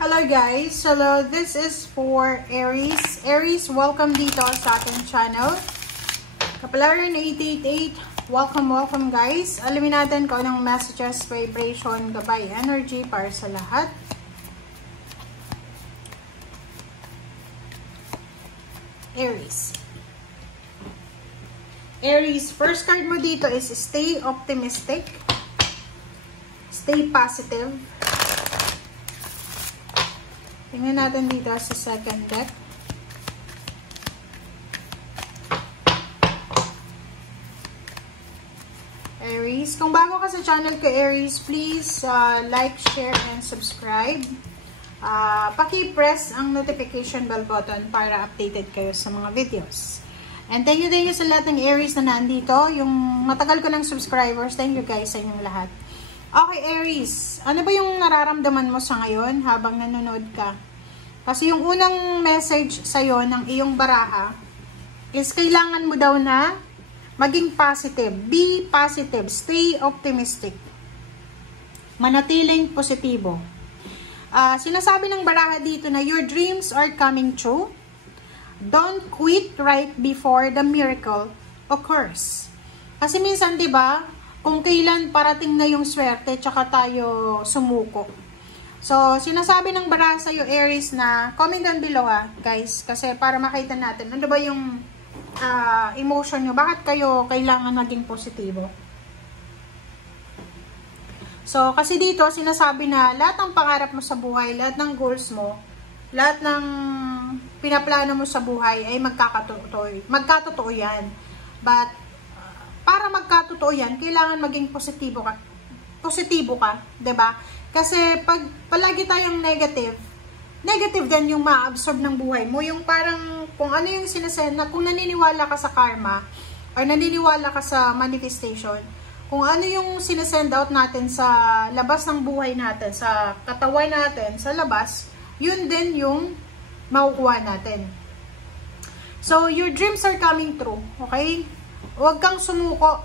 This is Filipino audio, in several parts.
Hello guys, hello, this is for Aries. Aries, welcome dito sa ating channel. Kapalaran 888, welcome guys. Alamin natin kung anong messages, vibration, gabay, energy para sa lahat. Aries. Aries, first card mo dito is stay optimistic, stay positive. Tingnan natin dito sa second deck. Aries, kung bago ka sa channel ko Aries, please like, share, and subscribe. Paki-press ang notification bell button para updated kayo sa mga videos. And thank you sa lahat ng Aries na nandito. Yung matagal ko ng subscribers, thank you guys sa inyong lahat. Okay, Aries, ano ba yung nararamdaman mo sa ngayon habang nanonood ka? Kasi yung unang message sa'yo ng iyong baraha is kailangan mo daw na maging positive. Be positive. Stay optimistic. Manatiling positibo. Sinasabi ng baraha dito na your dreams are coming true. Don't quit right before the miracle occurs. Kasi minsan, di ba, kung kailan parating na yung swerte, tsaka tayo sumuko. So, sinasabi ng baraha sa'yo, Aries, na comment down below guys, kasi para makita natin, ano ba yung emotion nyo, bakit kayo kailangan maging positibo. So, kasi dito, sinasabi na lahat ng pangarap mo sa buhay, lahat ng goals mo, lahat ng pinaplano mo sa buhay ay magkatotoo yan. But, para magkatotoo yan, kailangan maging positibo ka. Positibo ka, 'di ba? Kasi pag palagi tayong negative din yung ma-absorb ng buhay mo. Yung parang kung ano yung sinasend na kung naniniwala ka sa karma or naniniwala ka sa manifestation, kung ano yung sinasend out natin sa labas ng buhay natin, sa katawan natin, sa labas, yun din yung makukuha natin. So, your dreams are coming true, okay? Huwag kang sumuko.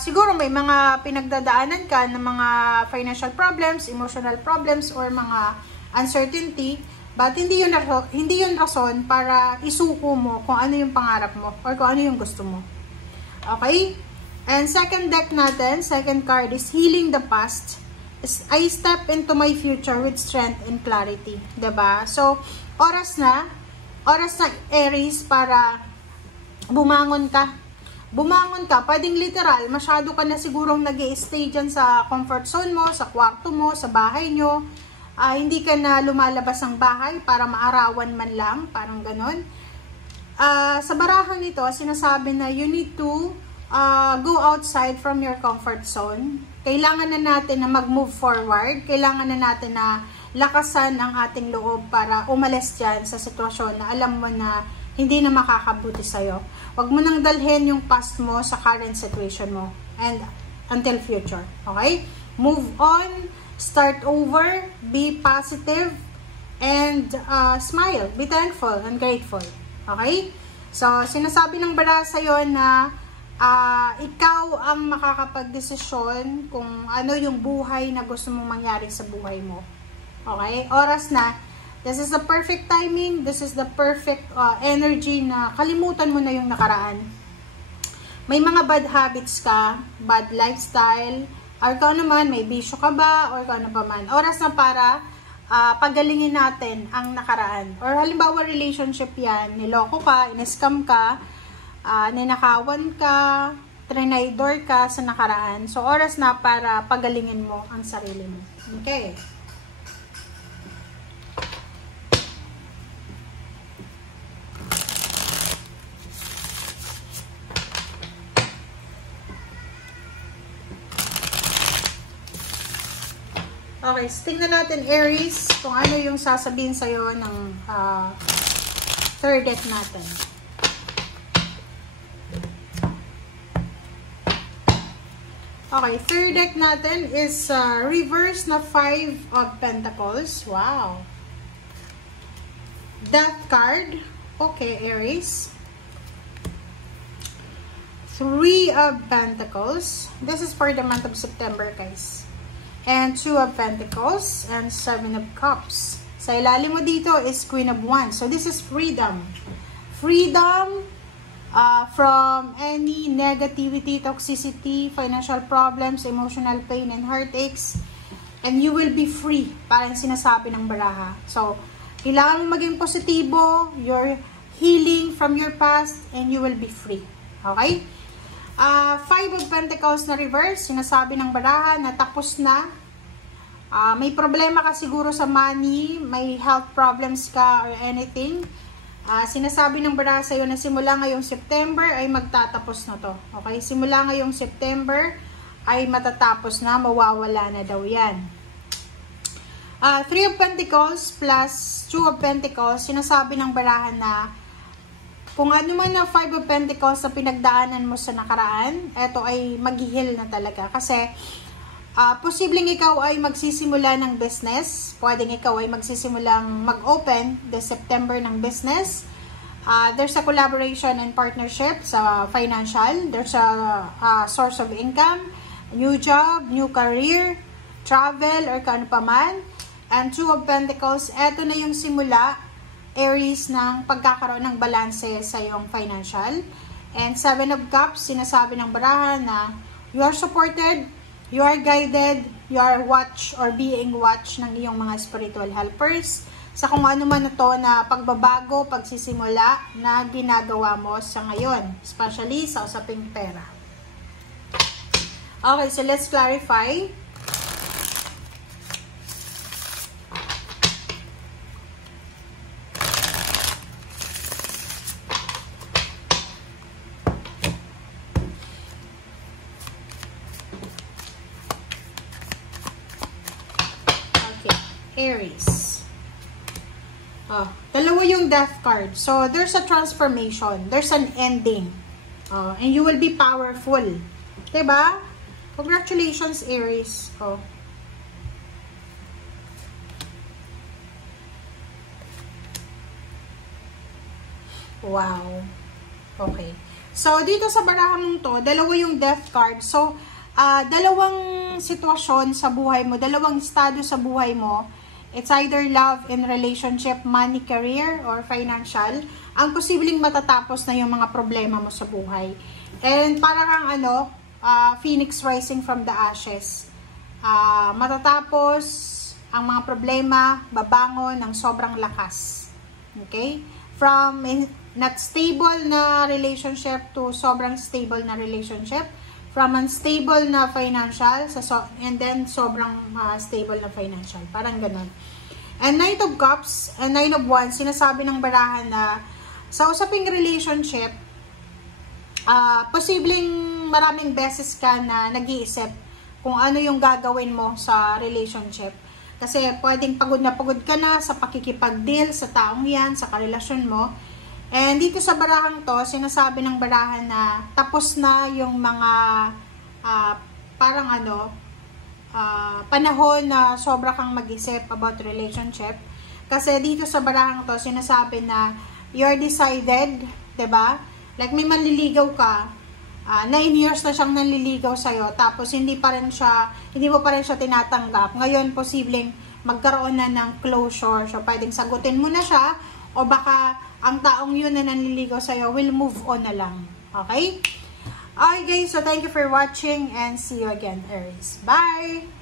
Siguro may mga pinagdadaanan ka ng mga financial problems, emotional problems, or mga uncertainty, but hindi yun rason para isuko mo kung ano yung pangarap mo or kung ano yung gusto mo. Okay? And second deck natin, second card is healing the past. I step into my future with strength and clarity. Diba? So, oras na Aries para bumangon ka. Pwedeng literal, masyado ka na sigurong nag-i-stay dyan sa comfort zone mo, sa kwarto mo, sa bahay nyo. Hindi ka na lumalabas ng bahay para maarawan man lang, parang ganon. Sa barahang ito, sinasabi na you need to go outside from your comfort zone. Kailangan na natin na mag-move forward. Kailangan na natin na lakasan ang ating loob para umalis dyan sa sitwasyon na alam mo na hindi na makakabuti sa'yo. Huwag mo nang dalhin yung past mo sa current situation mo and until future. Okay? Move on, start over, be positive, and smile. Be thankful and grateful. Okay? So, sinasabi ng baraha sa'yo na ikaw ang makakapag-desisyon kung ano yung buhay na gusto mong mangyari sa buhay mo. Okay? Oras na. This is the perfect timing. This is the perfect energy na kalimutan mo na yung nakaraan. May mga bad habits ka, bad lifestyle, or kung naman, may bisyo ka ba, or kung ano pa man. Oras na para pagalingin natin ang nakaraan. Or halimbawa, relationship yan, niloko ka, in-scam ka, ninakawan ka, trinaydor ka sa nakaraan. So, oras na para pagalingin mo ang sarili mo. Okay? Okay, tingnan natin Aries kung ano yung sasabihin sa'yo ng third deck natin. Okay, third deck natin is reverse na 5 of Pentacles. Wow! Death card. Okay, Aries. 3 of Pentacles. This is for the month of September, guys. And 2 of Pentacles and 7 of Cups. Sa ilalim mo dito is Queen of Wands. So, this is freedom. Freedom from any negativity, toxicity, financial problems, emotional pain, and heartaches. And you will be free. Parang sinasabi ng baraha. So, kailangan mo maging positibo. You're healing from your past and you will be free. Okay? Five of Pentacles na reverse. Sinasabi ng baraha na tapos na. May problema ka siguro sa money, may health problems ka or anything. Sinasabi ng baraha sa'yo na simula ngayong September ay magtatapos na to. Okay? Simula ngayong September ay matatapos na, mawawala na daw yan. Three of Pentacles plus Two of Pentacles, sinasabi ng baraha na kung ano man na Five of Pentacles na pinagdaanan mo sa nakaraan, eto ay mag-heal na talaga. Kasi posibleng ikaw ay magsisimula ng business. Pwedeng ikaw ay magsisimulang mag-open this September ng business. There's a collaboration and partnership sa financial. There's a source of income, new job, new career, travel, or kano pa man. And Two of Pentacles, eto na yung simula, Aries, ng pagkakaroon ng balanse sa iyong financial. And Seven of Cups, sinasabi ng baraha na you are supported, you are guided, you are watched or being watched ng iyong mga spiritual helpers sa kung ano man na to na pagbabago, pagsisimula na ginagawa mo sa ngayon, especially sa usaping pera. Okay, so let's clarify. Aries. Dalawa yung Death card. So, there's a transformation. There's an ending. And you will be powerful. Diba? Congratulations, Aries. Wow. Okay. So, dito sa baraha mong to, dalawa yung Death card. So, dalawang sitwasyon sa buhay mo, dalawang estado sa buhay mo. It's either love and relationship, money, career, or financial. Ang posibleng matatapos na yung mga problema mo sa buhay. And parang ang phoenix rising from the ashes. Matatapos ang mga problema, babangon ng sobrang lakas. Okay? From not stable na relationship to sobrang stable na relationship. From unstable na financial and then sobrang stable na financial. Parang ganun. And Knight of Cups and Nine of Wands, sinasabi ng barahan na sa usaping relationship, posibleng maraming beses ka na nag-iisip kung ano yung gagawin mo sa relationship. Kasi pwedeng pagod ka na sa pakikipag-deal sa taong yan, sa karelasyon mo. And dito sa barahang to, sinasabi ng barahan na tapos na yung mga panahon na sobra kang mag-isip about relationship. Kasi dito sa barahang to, sinasabi na you're decided, diba? Like may manliligaw ka, 9 years na siyang nanliligaw sa'yo, tapos hindi mo pa rin siya tinatanggap. Ngayon, posibleng magkaroon na ng closure. So, pwedeng sagutin mo na siya, o baka ang taong yun na nanliligaw sa'yo will move on na lang. Okay? Okay guys, so thank you for watching and see you again, Aries. Bye!